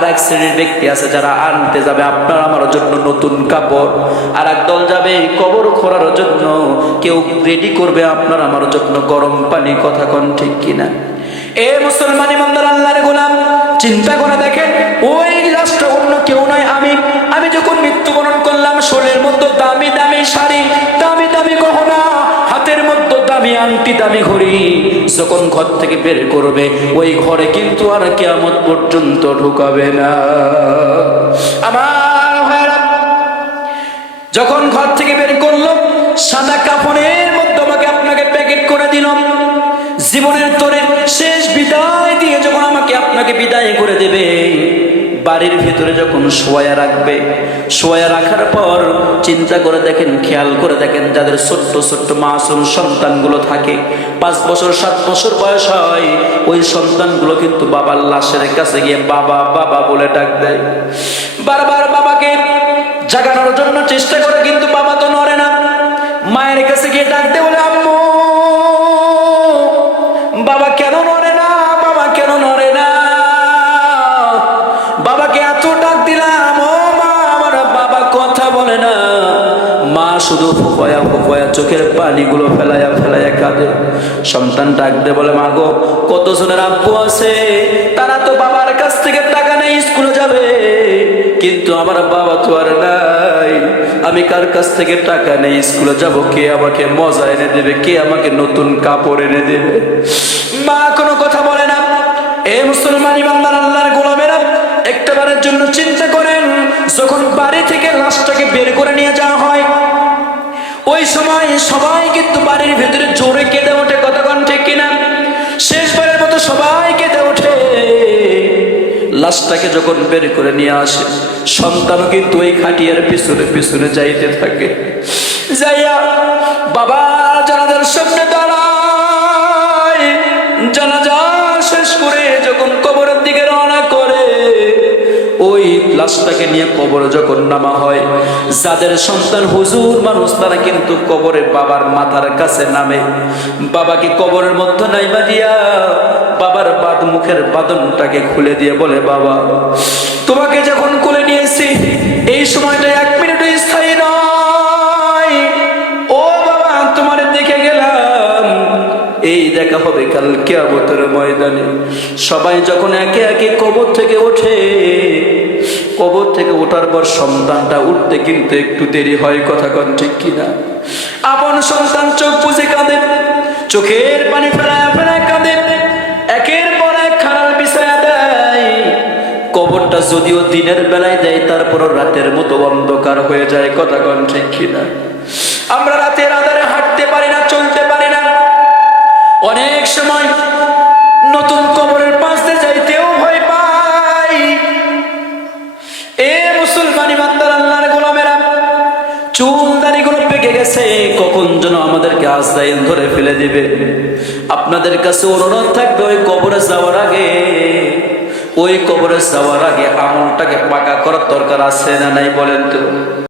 আর এক শ্রেণীর ব্যক্তি আছে যারা আনতে যাবে আপনার আমার জন্য নতুন কাপড়, আর এক দল যাবে কবর খোঁড়ার জন্য, কেউ রেডি করবে আপনার আমার জন্য গরম পানি। কথা কোন ঠিক কিনা? এ মুসলমান ইমানদার আল্লাহর গোলাম, চিন্তা করে দেখেন, ওই লাশটা অন্য কেউ নয়, আমি যখন মৃত্যুবরণ করলাম, শরীরের মধ্যে দামি দামি শাড়ি, দামি দামি গহনা, হাতের মধ্যে দামি আংটি, দামি ঘড়ি, যখন ঘর থেকে বের করবে, ওই ঘরে কিন্তু আর কিয়ামত পর্যন্ত ঢুকাবে না। আমার ভাইরা, যখন ঘর থেকে বের করলো, সাদা কাপড়ের মধ্যে আমাকে আপনাকে প্যাকেট করে দিলাম, জীবনের তোরে শেষ বিদায় দিয়ে যখন আমাকে আপনাকে বিদায় করে দেবে, বাড়ির ভিতরে যখন শোয়া রাখবে, শোয়া রাখার পর চিন্তা করে দেখেন, খেয়াল করে দেখেন, যাদের ছোট্ট ছোট্ট মাসুম সন্তানগুলো থাকে, 5 বছর 7 বছর বয়স হয়, ওই সন্তানগুলো কিন্তু বাবার লাশের কাছে গিয়ে বাবা বাবা বলে ডাক দেয়। বারবার বাবাকে জাগানোর জন্য চেষ্টা করে, কিন্তু বাবা তো নড়ে না। মায়ের কাছে গিয়ে ডাক দেয়, বলে আম্মু, বাবা কেন নড়ে না, বাবা কেন নড়ে না? বাবাকে এত ডাক দিলাম, ও মা, আমার বাবা কথা বলে না। মা শুধু ফুফায়া ফুফায়া চোখের পানিগুলো ফেলায়া ফেলায়া কাঁদে। সন্তান ডাক দে, বলে মা গো, কতজনের আব্বু আছে, তারা তো বাবার কাছ থেকে টাকা নেই, স্কুলে যাবে, কিন্তু আমার বাবা তো আর নাই। আমি কার কাছ থেকে টাকা নেই, স্কুলে যাব, কে আমাকে মজা এনে দেবে, কে আমাকে নতুন কাপড় এনে দেবে? মা কোনো কথা বলে না। এ মুসলমান ইমানদার আল্লাহর গোলামেরা, একটাবারের জন্য চিন্তা করেন, যখন বাড়ি থেকে লাশটাকে বের করে নিয়ে যাওয়া হয়, ওই সময় সবাই কিন্তু বাড়ির ভেতরে জোরে কেঁদে ওঠে। কতক্ষণ ঠিক কিনা? শেষবারের মতো সবাই কেঁদে ওঠে। লাশটাকে যখন বের করে নিয়ে আসে, সন্তানও কিন্তু ওই খাটিয়ার পিছনে পিছনে যাইতে থাকে। যাইয়া বাবা জানাজার সামনে দাঁড়ায়, জানাজা শেষ করে যখন কবরের দিকে রওনা করে, ওই লাশটাকে নিয়ে কবরে যখন নামা হয়, যাদের সন্তান হুজুর মানুষ, তারা কিন্তু কবরে বাবার মাথার কাছে নামে, বাবাকে কবরের মধ্যে নাইবা দিয়া বাবার মুখের বাঁধনটাকে খুলে দিয়ে বলে, বাবা, তোমাকে যখন কোলে নিয়েছি, এই সময়টা 1 মিনিটও স্থায়ী নয়। ও বাবা, তোমার দেখে গেলাম, এই দেখা হবে কাল কিয়ামতের ময়দানে। সবাই যখন একে একে কবর থেকে ওঠে, কবর থেকে ওঠার পর সন্তানটা উঠতে কিন্তু একটু দেরি হয়। কথা কোন ঠিক কিনা? আপন সন্তান চোখ বুজে কাঁদে, চোখের পানি ফেলায় ফেলায় কাঁদে, একের পর এক খানার বিছায়া দেয়। কবরটা যদিও দিনের বেলায় দেয়, তারপরও রাতের মতো অন্ধকার হয়ে যায়। কথা কোন ঠিক কিনা? আমরা রাতের আঁধারে হাঁটতে পারি না, চলতে পারি না। অনেক সময় নতুন কবরের পাশে যাইতেও ভয় পাই। এ মুসলমান ইমানদার আল্লাহর গোলামেরা, চুল দাড়িগুলো পেকে গেছে, কখন যেন আমাদেরকে আজরাইল ধরে ফেলে দিবে। আপনাদের কাছে অনুরোধ থাকবে, ওই কবরে যাওয়ার আগে আমলটাকে পাকা করার দরকার আছে না নাই বলেন তো?